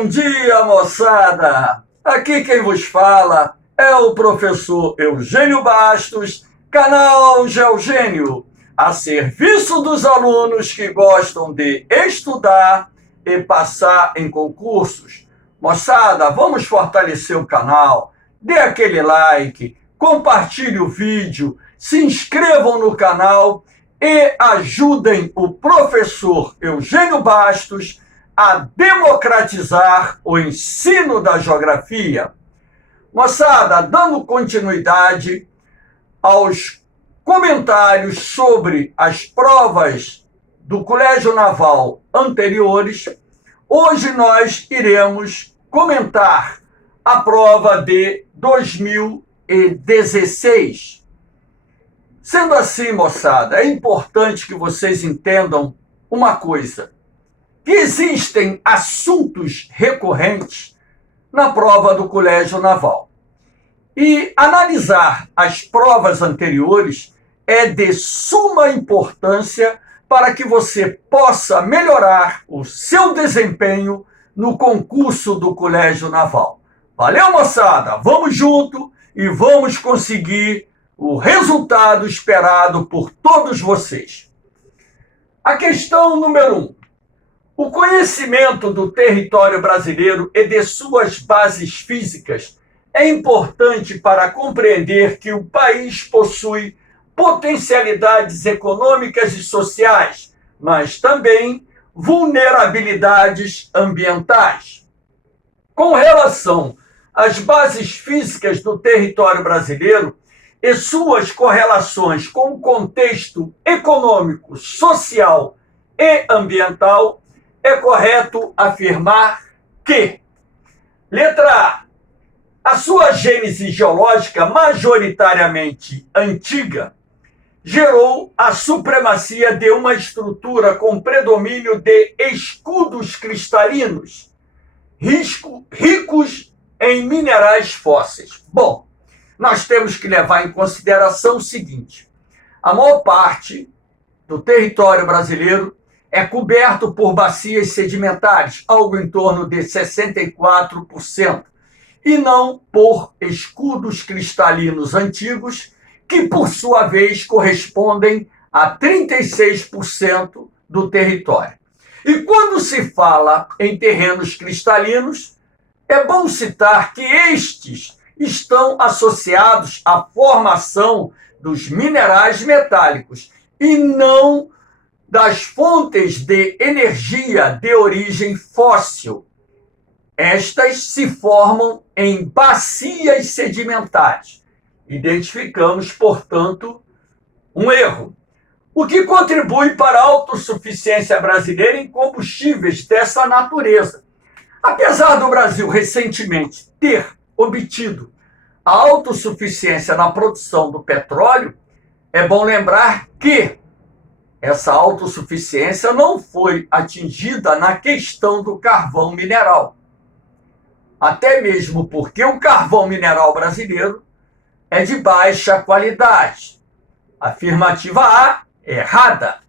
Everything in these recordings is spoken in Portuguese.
Bom dia, moçada! Aqui quem vos fala é o professor Eugênio Bastos, canal Geogênio, a serviço dos alunos que gostam de estudar e passar em concursos. Moçada, vamos fortalecer o canal, dê aquele like, compartilhe o vídeo, se inscrevam no canal e ajudem o professor Eugênio Bastos a democratizar o ensino da geografia. Moçada, dando continuidade aos comentários sobre as provas do Colégio Naval anteriores, hoje nós iremos comentar a prova de 2016. Sendo assim, moçada, é importante que vocês entendam uma coisa: que existem assuntos recorrentes na prova do Colégio Naval. E analisar as provas anteriores é de suma importância para que você possa melhorar o seu desempenho no concurso do Colégio Naval. Valeu, moçada? Vamos junto e vamos conseguir o resultado esperado por todos vocês. A questão número 1. O conhecimento do território brasileiro e de suas bases físicas é importante para compreender que o país possui potencialidades econômicas e sociais, mas também vulnerabilidades ambientais. Com relação às bases físicas do território brasileiro e suas correlações com o contexto econômico, social e ambiental, é correto afirmar que: letra A sua gênese geológica majoritariamente antiga gerou a supremacia de uma estrutura com predomínio de escudos cristalinos, ricos em minerais fósseis. Bom, nós temos que levar em consideração o seguinte: a maior parte do território brasileiro é coberto por bacias sedimentares, algo em torno de 64%, e não por escudos cristalinos antigos, que, por sua vez, correspondem a 36% do território. E quando se fala em terrenos cristalinos, é bom citar que estes estão associados à formação dos minerais metálicos e não das fontes de energia de origem fóssil. Estas se formam em bacias sedimentares. Identificamos, portanto, um erro, o que contribui para a autossuficiência brasileira em combustíveis dessa natureza. Apesar do Brasil recentemente ter obtido a autossuficiência na produção do petróleo, é bom lembrar que essa autossuficiência não foi atingida na questão do carvão mineral. Até mesmo porque o carvão mineral brasileiro é de baixa qualidade. Afirmativa A, errada.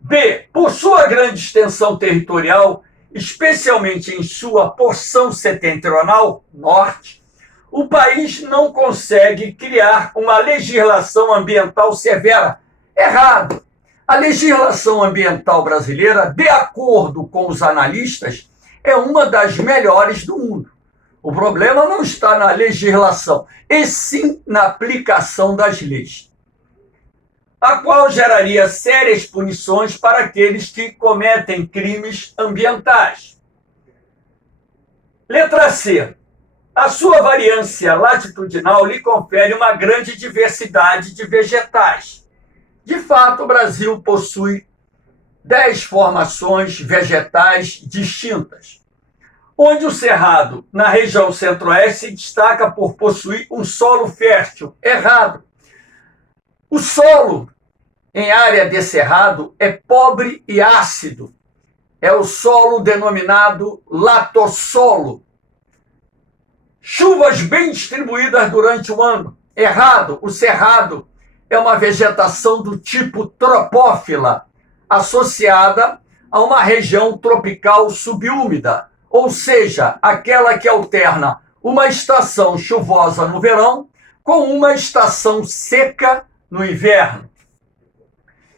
B, por sua grande extensão territorial, especialmente em sua porção setentrional, norte, o país não consegue criar uma legislação ambiental severa. Errado. A legislação ambiental brasileira, de acordo com os analistas, é uma das melhores do mundo. O problema não está na legislação, e sim na aplicação das leis, a qual geraria sérias punições para aqueles que cometem crimes ambientais. Letra C. A sua variância latitudinal lhe confere uma grande diversidade de vegetais. De fato, o Brasil possui 10 formações vegetais distintas, onde o cerrado, na região centro-oeste, se destaca por possuir um solo fértil. Errado. O solo em área de cerrado é pobre e ácido. É o solo denominado latossolo. Chuvas bem distribuídas durante o ano. Errado. O cerrado é uma vegetação do tipo tropófila, associada a uma região tropical subúmida, ou seja, aquela que alterna uma estação chuvosa no verão com uma estação seca no inverno.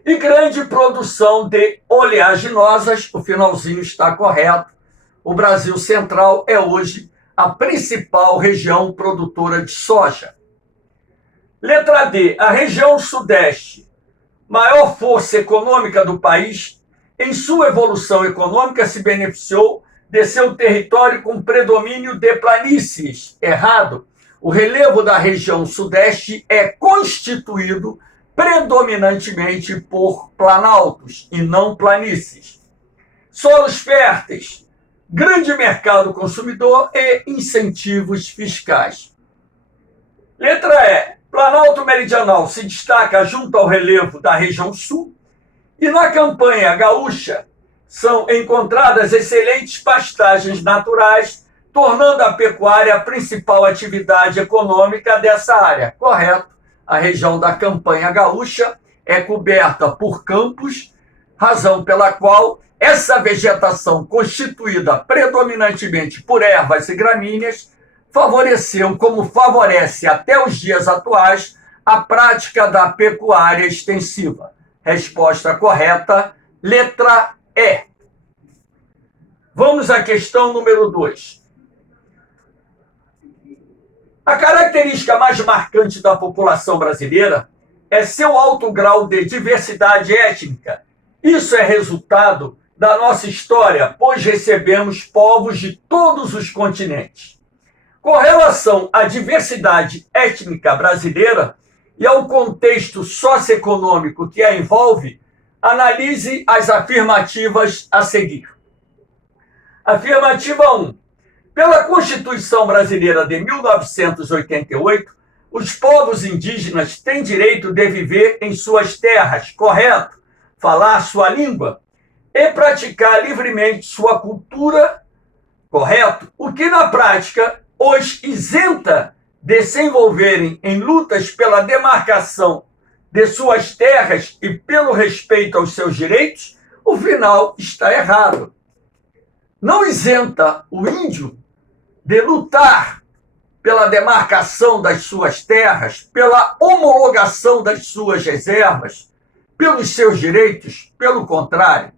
E grande produção de oleaginosas, o finalzinho está correto. O Brasil Central é hoje a principal região produtora de soja. Letra D, a região Sudeste, maior força econômica do país, em sua evolução econômica se beneficiou de seu território com predomínio de planícies. Errado. O relevo da região Sudeste é constituído predominantemente por planaltos e não planícies. Solos férteis, grande mercado consumidor e incentivos fiscais. Letra E. Planalto Meridional se destaca junto ao relevo da região Sul e na campanha gaúcha são encontradas excelentes pastagens naturais, tornando a pecuária a principal atividade econômica dessa área. Correto. A região da campanha gaúcha é coberta por campos, razão pela qual essa vegetação constituída predominantemente por ervas e gramíneas favoreceu, como favorece até os dias atuais, a prática da pecuária extensiva. Resposta correta, letra E. Vamos à questão número 2. A característica mais marcante da população brasileira é seu alto grau de diversidade étnica. Isso é resultado da nossa história, pois recebemos povos de todos os continentes. Com relação à diversidade étnica brasileira e ao contexto socioeconômico que a envolve, analise as afirmativas a seguir. Afirmativa 1. Pela Constituição Brasileira de 1988, os povos indígenas têm direito de viver em suas terras, correto? Falar sua língua e praticar livremente sua cultura, correto? O que na prática os isenta de se envolverem em lutas pela demarcação de suas terras e pelo respeito aos seus direitos, o final está errado. Não isenta o índio de lutar pela demarcação das suas terras, pela homologação das suas reservas, pelos seus direitos. Pelo contrário,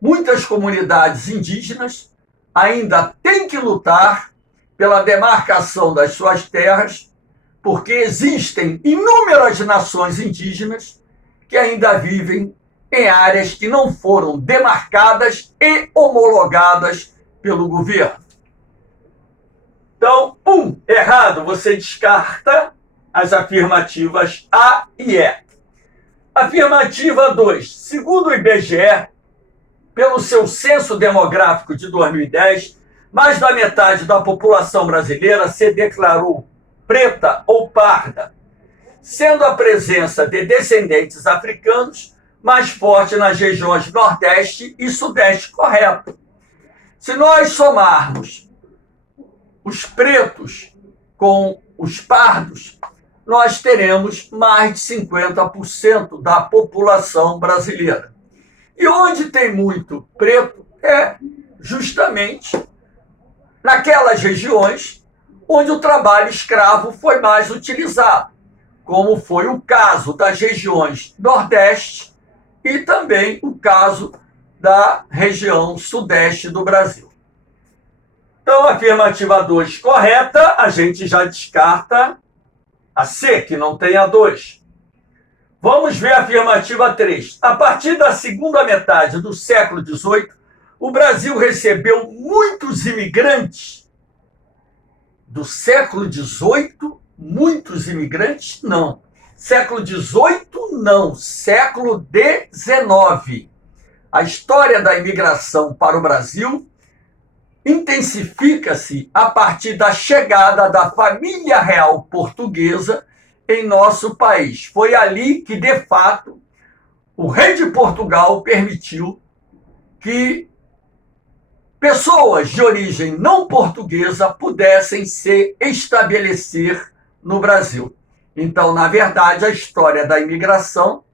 muitas comunidades indígenas ainda têm que lutar pela demarcação das suas terras, porque existem inúmeras nações indígenas que ainda vivem em áreas que não foram demarcadas e homologadas pelo governo. Então, errado, você descarta as afirmativas A e E. Afirmativa 2. Segundo o IBGE, pelo seu censo demográfico de 2010, mais da metade da população brasileira se declarou preta ou parda, sendo a presença de descendentes africanos mais forte nas regiões Nordeste e Sudeste, correto. Se nós somarmos os pretos com os pardos, nós teremos mais de 50% da população brasileira. E onde tem muito preto é justamente naquelas regiões onde o trabalho escravo foi mais utilizado, como foi o caso das regiões Nordeste e também o caso da região Sudeste do Brasil. Então, a afirmativa 2 correta, a gente já descarta a C, que não tem a 2. Vamos ver a afirmativa 3. A partir da segunda metade do século XVIII, o Brasil recebeu muitos imigrantes. Do século XVIII, muitos imigrantes? Não. Século XVIII, não. Século XIX. A história da imigração para o Brasil intensifica-se a partir da chegada da família real portuguesa em nosso país. Foi ali que, de fato, o rei de Portugal permitiu que pessoas de origem não portuguesa pudessem se estabelecer no Brasil. Então, na verdade, a história da imigração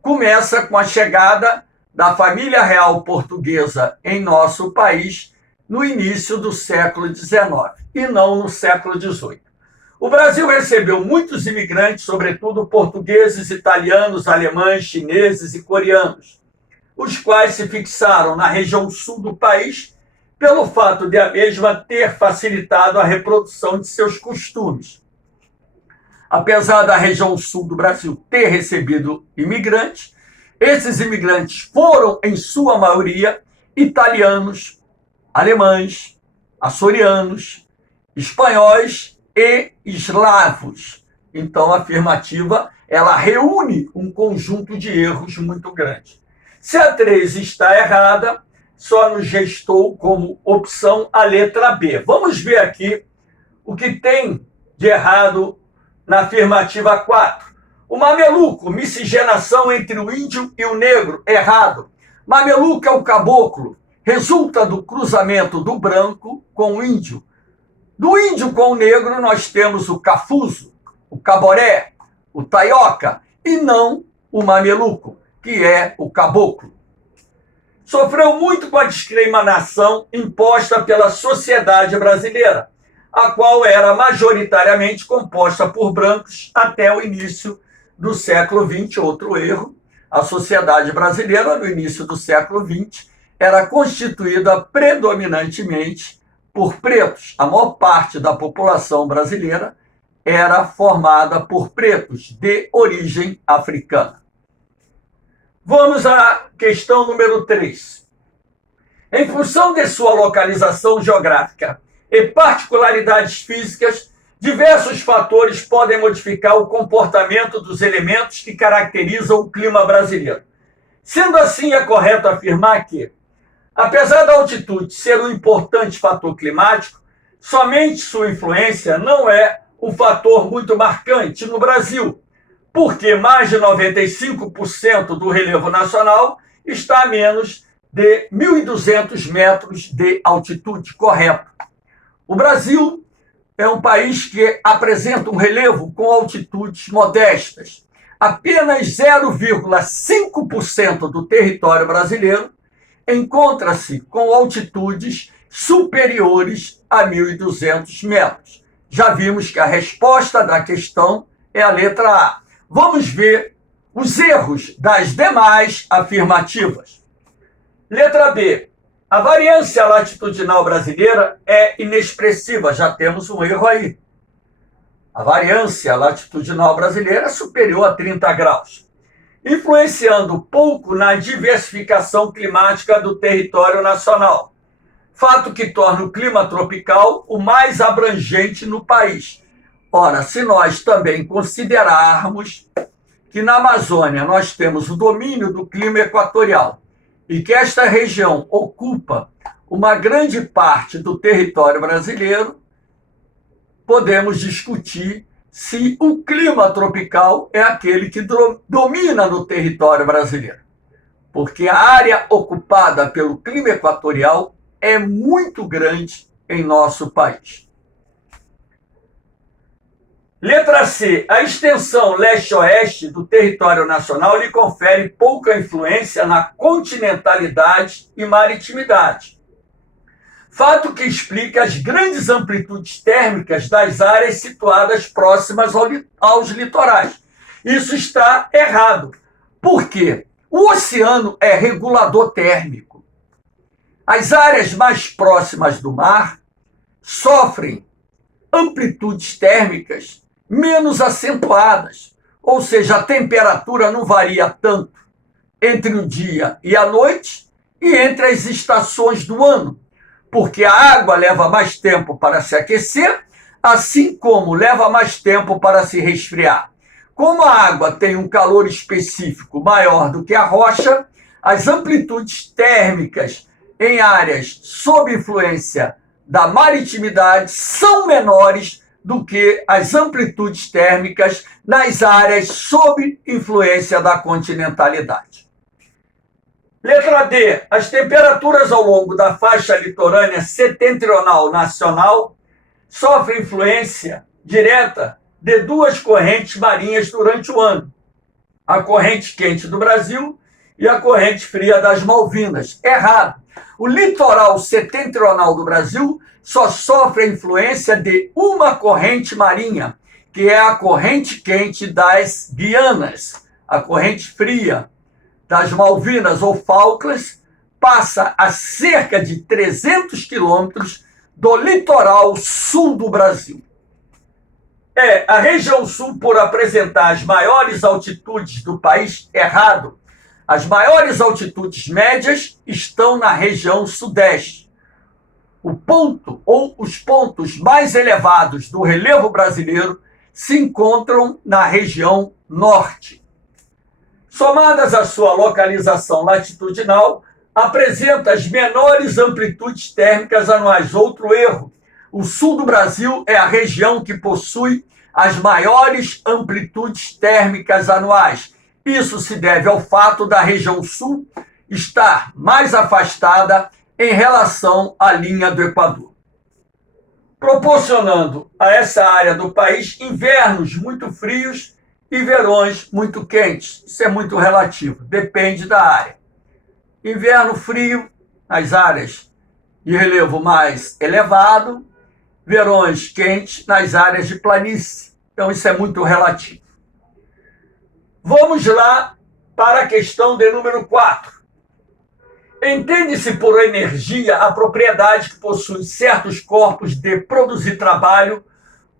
começa com a chegada da família real portuguesa em nosso país no início do século XIX e não no século XVIII. O Brasil recebeu muitos imigrantes, sobretudo portugueses, italianos, alemães, chineses e coreanos, os quais se fixaram na região sul do país pelo fato de a mesma ter facilitado a reprodução de seus costumes. Apesar da região sul do Brasil ter recebido imigrantes, esses imigrantes foram, em sua maioria, italianos, alemães, açorianos, espanhóis e eslavos. Então, a afirmativa, ela reúne um conjunto de erros muito grande. Se a 3 está errada, só nos restou como opção a letra B. Vamos ver aqui o que tem de errado na afirmativa 4. O mameluco, miscigenação entre o índio e o negro, errado. Mameluco é o caboclo, resulta do cruzamento do branco com o índio. Do índio com o negro, nós temos o cafuso, o caboré, o taioca, e não o mameluco, que é o caboclo. Sofreu muito com a discriminação imposta pela sociedade brasileira, a qual era majoritariamente composta por brancos até o início do século XX. Outro erro, a sociedade brasileira, no início do século XX, era constituída predominantemente por pretos. A maior parte da população brasileira era formada por pretos de origem africana. Vamos à questão número 3. Em função de sua localização geográfica e particularidades físicas, diversos fatores podem modificar o comportamento dos elementos que caracterizam o clima brasileiro. Sendo assim, é correto afirmar que, apesar da altitude ser um importante fator climático, somente sua influência não é um fator muito marcante no Brasil, porque mais de 95% do relevo nacional está a menos de 1.200 metros de altitude, correto. O Brasil é um país que apresenta um relevo com altitudes modestas. Apenas 0,5% do território brasileiro encontra-se com altitudes superiores a 1.200 metros. Já vimos que a resposta da questão é a letra A. Vamos ver os erros das demais afirmativas. Letra B. A variância latitudinal brasileira é inexpressiva. Já temos um erro aí. A variância latitudinal brasileira é superior a 30 graus, influenciando pouco na diversificação climática do território nacional, fato que torna o clima tropical o mais abrangente no país. Ora, se nós também considerarmos que na Amazônia nós temos o domínio do clima equatorial e que esta região ocupa uma grande parte do território brasileiro, podemos discutir se o clima tropical é aquele que domina no território brasileiro, porque a área ocupada pelo clima equatorial é muito grande em nosso país. Letra C. A extensão leste-oeste do território nacional lhe confere pouca influência na continentalidade e maritimidade, fato que explica as grandes amplitudes térmicas das áreas situadas próximas aos litorais. Isso está errado, porque o oceano é regulador térmico. As áreas mais próximas do mar sofrem amplitudes térmicas menos acentuadas, ou seja, a temperatura não varia tanto entre o dia e a noite e entre as estações do ano, porque a água leva mais tempo para se aquecer, assim como leva mais tempo para se resfriar. Como a água tem um calor específico maior do que a rocha, as amplitudes térmicas em áreas sob influência da maritimidade são menores do que as amplitudes térmicas nas áreas sob influência da continentalidade. Letra D. As temperaturas ao longo da faixa litorânea setentrional nacional sofrem influência direta de duas correntes marinhas durante o ano. A corrente quente do Brasil e a corrente fria das Malvinas. Errado. O litoral setentrional do Brasil só sofre a influência de uma corrente marinha, que é a corrente quente das Guianas. A corrente fria das Malvinas ou Falklands passa a cerca de 300 quilômetros do litoral sul do Brasil. A região sul, por apresentar as maiores altitudes do país, errado. As maiores altitudes médias estão na região sudeste. O ponto ou os pontos mais elevados do relevo brasileiro se encontram na região norte. Somadas à sua localização latitudinal, apresenta as menores amplitudes térmicas anuais. Outro erro. O sul do Brasil é a região que possui as maiores amplitudes térmicas anuais. Isso se deve ao fato da região sul estar mais afastada em relação à linha do Equador, proporcionando a essa área do país invernos muito frios e verões muito quentes. Isso é muito relativo, depende da área. Inverno frio nas áreas de relevo mais elevado, verões quentes nas áreas de planície. Então, isso é muito relativo. Vamos lá para a questão de número 4. Entende-se por energia a propriedade que possui certos corpos de produzir trabalho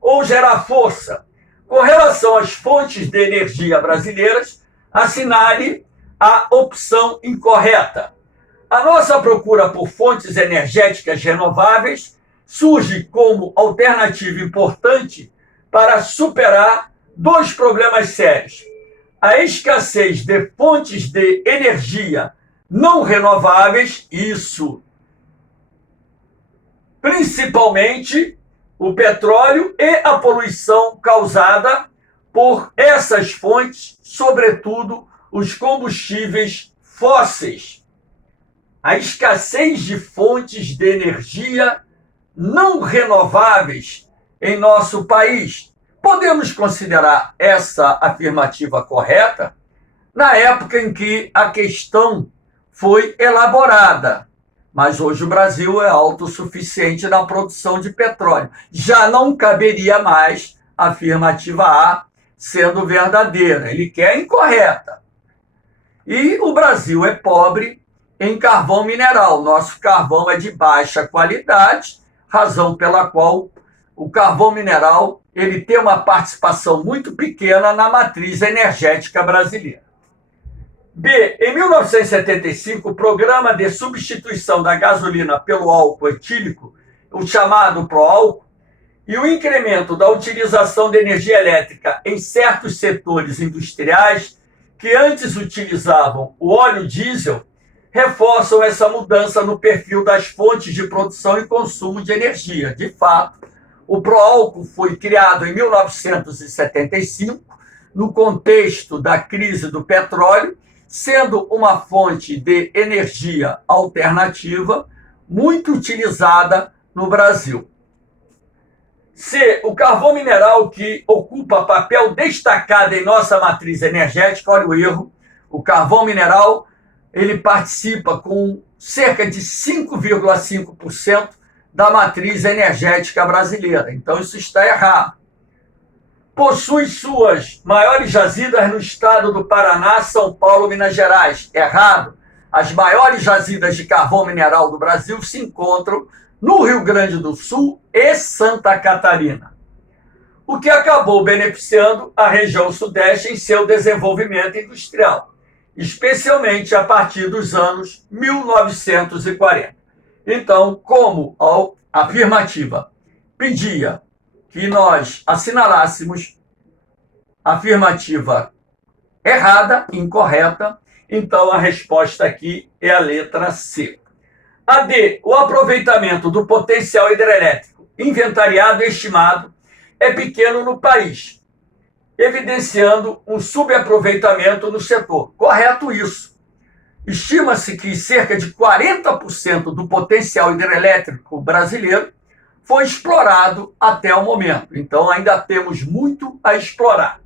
ou gerar força. Com relação às fontes de energia brasileiras, assinale a opção incorreta. A nossa procura por fontes energéticas renováveis surge como alternativa importante para superar dois problemas sérios: a escassez de fontes de energia não renováveis, isso principalmente o petróleo, e a poluição causada por essas fontes, sobretudo os combustíveis fósseis. A escassez de fontes de energia não renováveis em nosso país. Podemos considerar essa afirmativa correta na época em que a questão foi elaborada, mas hoje o Brasil é autossuficiente na produção de petróleo. Já não caberia mais a afirmativa A sendo verdadeira, ele quer incorreta. E o Brasil é pobre em carvão mineral. Nosso carvão é de baixa qualidade, razão pela qual o carvão mineral ele tem uma participação muito pequena na matriz energética brasileira. B. Em 1975, o programa de substituição da gasolina pelo álcool etílico, o chamado Proálcool, e o incremento da utilização de energia elétrica em certos setores industriais que antes utilizavam o óleo diesel, reforçam essa mudança no perfil das fontes de produção e consumo de energia. De fato, o Proálcool foi criado em 1975, no contexto da crise do petróleo, sendo uma fonte de energia alternativa muito utilizada no Brasil. C. O carvão mineral, que ocupa papel destacado em nossa matriz energética, olha o erro, o carvão mineral ele participa com cerca de 5,5% da matriz energética brasileira. Então, isso está errado. Possui suas maiores jazidas no estado do Paraná, São Paulo, Minas Gerais. Errado. As maiores jazidas de carvão mineral do Brasil se encontram no Rio Grande do Sul e Santa Catarina, o que acabou beneficiando a região sudeste em seu desenvolvimento industrial, especialmente a partir dos anos 1940. Então, como a afirmativa pedia que nós assinalássemos a afirmativa errada, incorreta, então a resposta aqui é a letra C. A D, o aproveitamento do potencial hidrelétrico inventariado e estimado é pequeno no país, evidenciando um subaproveitamento no setor. Correto isso. Estima-se que cerca de 40% do potencial hidrelétrico brasileiro foi explorado até o momento. Então, ainda temos muito a explorar.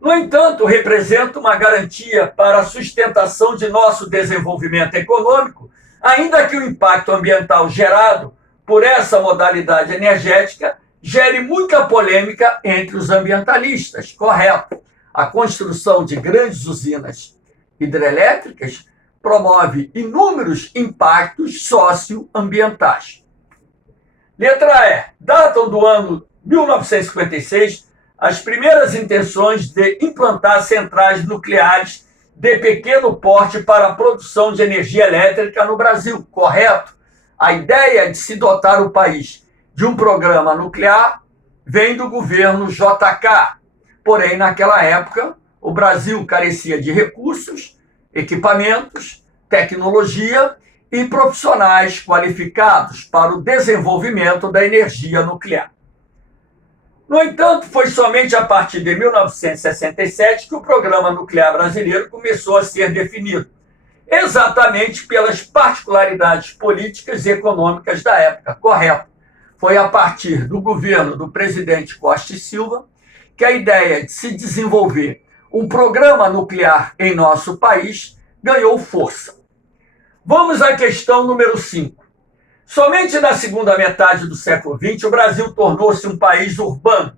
No entanto, representa uma garantia para a sustentação de nosso desenvolvimento econômico, ainda que o impacto ambiental gerado por essa modalidade energética gere muita polêmica entre os ambientalistas. Correto. A construção de grandes usinas hidrelétricas promove inúmeros impactos socioambientais. Letra E. Datam do ano 1956 as primeiras intenções de implantar centrais nucleares de pequeno porte para a produção de energia elétrica no Brasil. Correto? A ideia de se dotar o país de um programa nuclear vem do governo JK. Porém, naquela época, o Brasil carecia de recursos, equipamentos, tecnologia e profissionais qualificados para o desenvolvimento da energia nuclear. No entanto, foi somente a partir de 1967 que o programa nuclear brasileiro começou a ser definido, exatamente pelas particularidades políticas e econômicas da época. Correto. Foi a partir do governo do presidente Costa e Silva que a ideia de se desenvolver um programa nuclear em nosso país ganhou força. Vamos à questão número 5. Somente na segunda metade do século XX, o Brasil tornou-se um país urbano,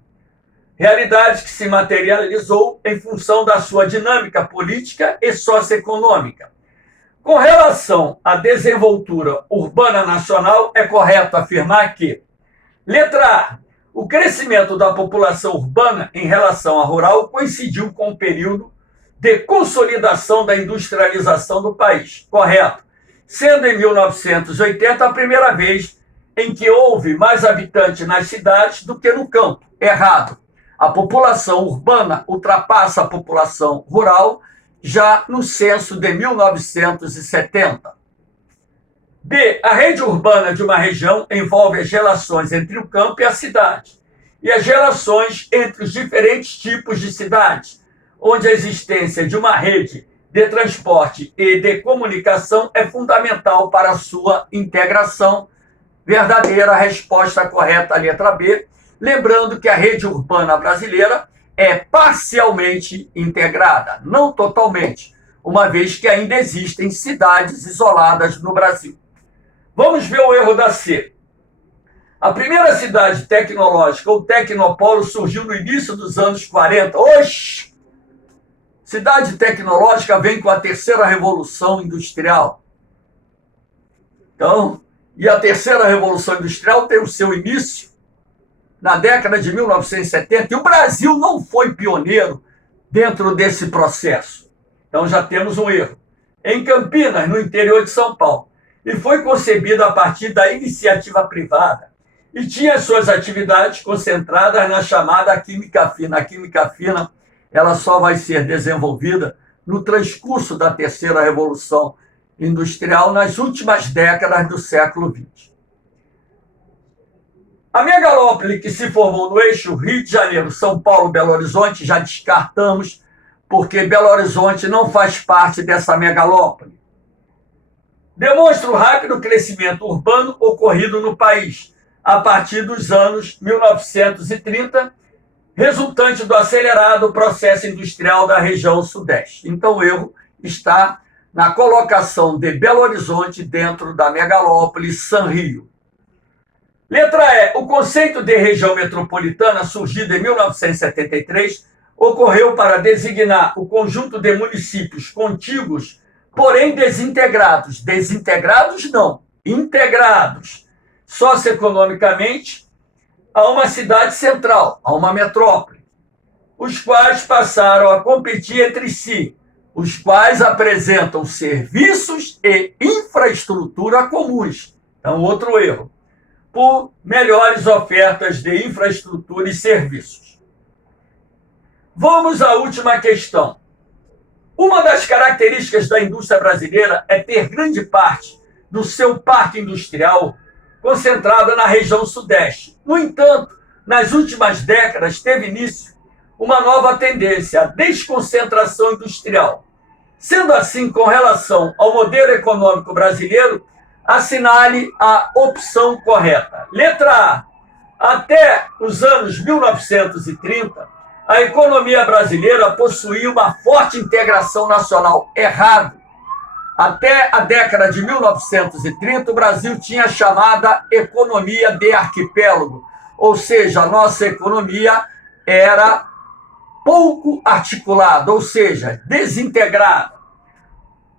realidade que se materializou em função da sua dinâmica política e socioeconômica. Com relação à desenvoltura urbana nacional, é correto afirmar que, letra A, o crescimento da população urbana em relação à rural coincidiu com o período de consolidação da industrialização do país. Correto. Sendo em 1980 a primeira vez em que houve mais habitantes nas cidades do que no campo. Errado. A população urbana ultrapassa a população rural já no censo de 1970. B. A rede urbana de uma região envolve as relações entre o campo e a cidade, e as relações entre os diferentes tipos de cidades, onde a existência de uma rede de transporte e de comunicação é fundamental para a sua integração. Verdadeira resposta correta, a letra B. Lembrando que a rede urbana brasileira é parcialmente integrada, não totalmente, uma vez que ainda existem cidades isoladas no Brasil. Vamos ver o erro da C. A primeira cidade tecnológica, ou tecnopolo, surgiu no início dos anos 40. Oxi! Cidade tecnológica vem com a terceira revolução industrial. Então, e a terceira revolução industrial tem o seu início na década de 1970, e o Brasil não foi pioneiro dentro desse processo. Então já temos um erro. Em Campinas, no interior de São Paulo, e foi concebida a partir da iniciativa privada, e tinha suas atividades concentradas na chamada química fina. A química fina ela só vai ser desenvolvida no transcurso da terceira revolução industrial nas últimas décadas do século XX. A megalópole que se formou no eixo Rio de Janeiro, São Paulo, Belo Horizonte, já descartamos, porque Belo Horizonte não faz parte dessa megalópole. Demonstra o rápido crescimento urbano ocorrido no país a partir dos anos 1930, resultante do acelerado processo industrial da região sudeste. Então, o erro está na colocação de Belo Horizonte dentro da megalópole Sanrio. Letra E. O conceito de região metropolitana, surgido em 1973, ocorreu para designar o conjunto de municípios contíguos, porém desintegrados. Desintegrados não, integrados socioeconomicamente a uma cidade central, a uma metrópole, os quais passaram a competir entre si, os quais apresentam serviços e infraestrutura comuns. Então, outro erro. Por melhores ofertas de infraestrutura e serviços. Vamos à última questão. Uma das características da indústria brasileira é ter grande parte do seu parque industrial concentrada na região sudeste. No entanto, nas últimas décadas teve início uma nova tendência, a desconcentração industrial. Sendo assim, com relação ao modelo econômico brasileiro, assinale a opção correta. Letra A. Até os anos 1930, a economia brasileira possuía uma forte integração nacional. Errado. Até a década de 1930, o Brasil tinha a chamada economia de arquipélago, ou seja, a nossa economia era pouco articulada, ou seja, desintegrada,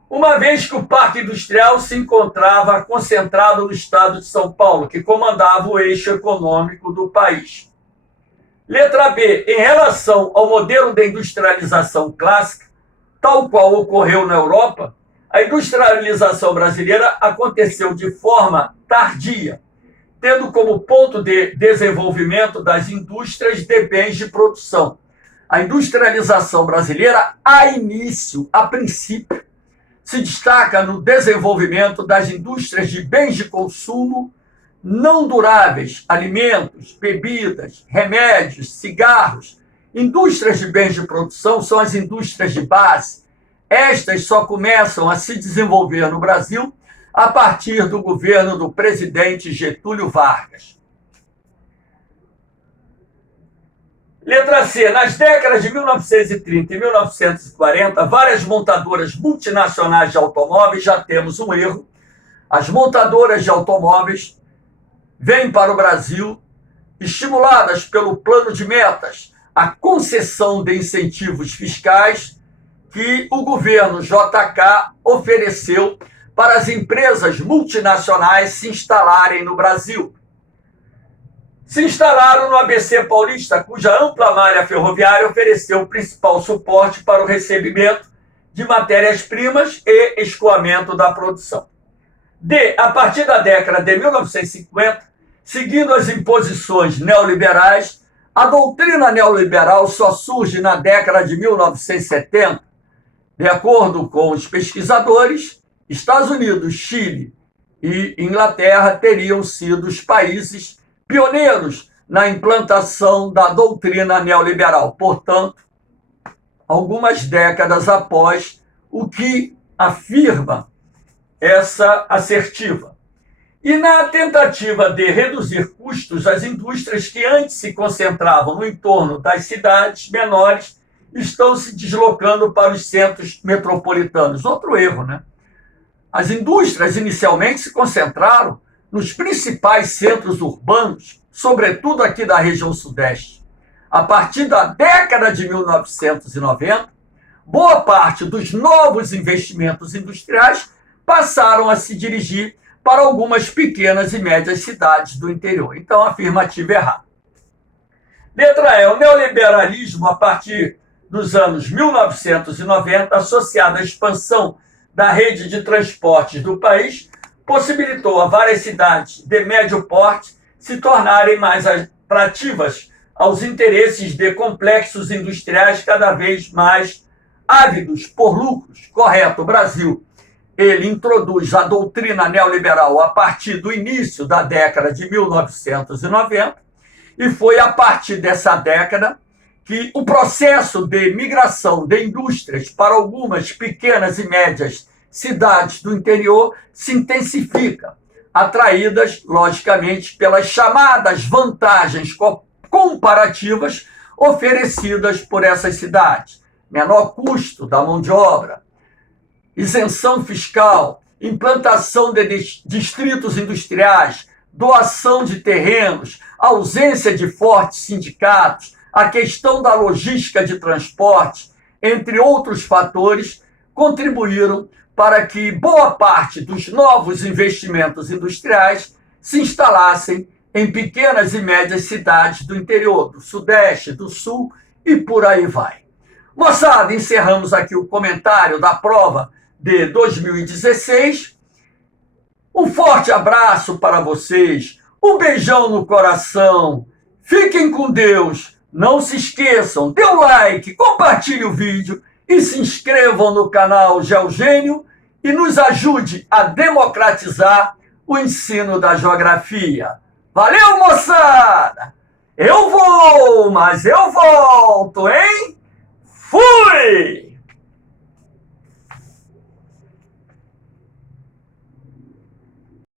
uma vez que o Parque Industrial se encontrava concentrado no estado de São Paulo, que comandava o eixo econômico do país. Letra B. Em relação ao modelo de industrialização clássica, tal qual ocorreu na Europa, a industrialização brasileira aconteceu de forma tardia, tendo como ponto de desenvolvimento das indústrias de bens de produção. A industrialização brasileira, a princípio, se destaca no desenvolvimento das indústrias de bens de consumo não duráveis, alimentos, bebidas, remédios, cigarros. Indústrias de bens de produção são as indústrias de base. Estas só começam a se desenvolver no Brasil a partir do governo do presidente Getúlio Vargas. Letra C. Nas décadas de 1930 e 1940, várias montadoras multinacionais de automóveis, já temos um erro. As montadoras de automóveis vêm para o Brasil estimuladas pelo plano de metas, a concessão de incentivos fiscais que o governo JK ofereceu para as empresas multinacionais se instalarem no Brasil. Se instalaram no ABC Paulista, cuja ampla malha ferroviária ofereceu o principal suporte para o recebimento de matérias-primas e escoamento da produção. D. A partir da década de 1950, seguindo as imposições neoliberais, a doutrina neoliberal só surge na década de 1970. De acordo com os pesquisadores, Estados Unidos, Chile e Inglaterra teriam sido os países pioneiros na implantação da doutrina neoliberal, portanto, algumas décadas após o que afirma essa assertiva. E na tentativa de reduzir custos, as indústrias que antes se concentravam no entorno das cidades menores estão se deslocando para os centros metropolitanos. Outro erro, né? As indústrias inicialmente se concentraram nos principais centros urbanos, sobretudo aqui da região sudeste. A partir da década de 1990, boa parte dos novos investimentos industriais passaram a se dirigir para algumas pequenas e médias cidades do interior. Então, afirmativa errada. Letra E. O neoliberalismo, a partir dos anos 1990, associado à expansão da rede de transportes do país, possibilitou a várias cidades de médio porte se tornarem mais atrativas aos interesses de complexos industriais cada vez mais ávidos por lucros. Correto, Brasil. Ele introduz a doutrina neoliberal a partir do início da década de 1990 e foi a partir dessa década que o processo de migração de indústrias para algumas pequenas e médias cidades do interior se intensifica, atraídas, logicamente, pelas chamadas vantagens comparativas oferecidas por essas cidades. Menor custo da mão de obra, isenção fiscal, implantação de distritos industriais, doação de terrenos, ausência de fortes sindicatos, a questão da logística de transporte, entre outros fatores, contribuíram para que boa parte dos novos investimentos industriais se instalassem em pequenas e médias cidades do interior, do Sudeste, do Sul e por aí vai. Moçada, encerramos aqui o comentário da prova de 2016. Um forte abraço para vocês, um beijão no coração, fiquem com Deus, não se esqueçam, dê um like, compartilhe o vídeo e se inscrevam no canal Geogênio e nos ajude a democratizar o ensino da geografia. Valeu, moçada! Eu vou, mas eu volto, hein? Fui!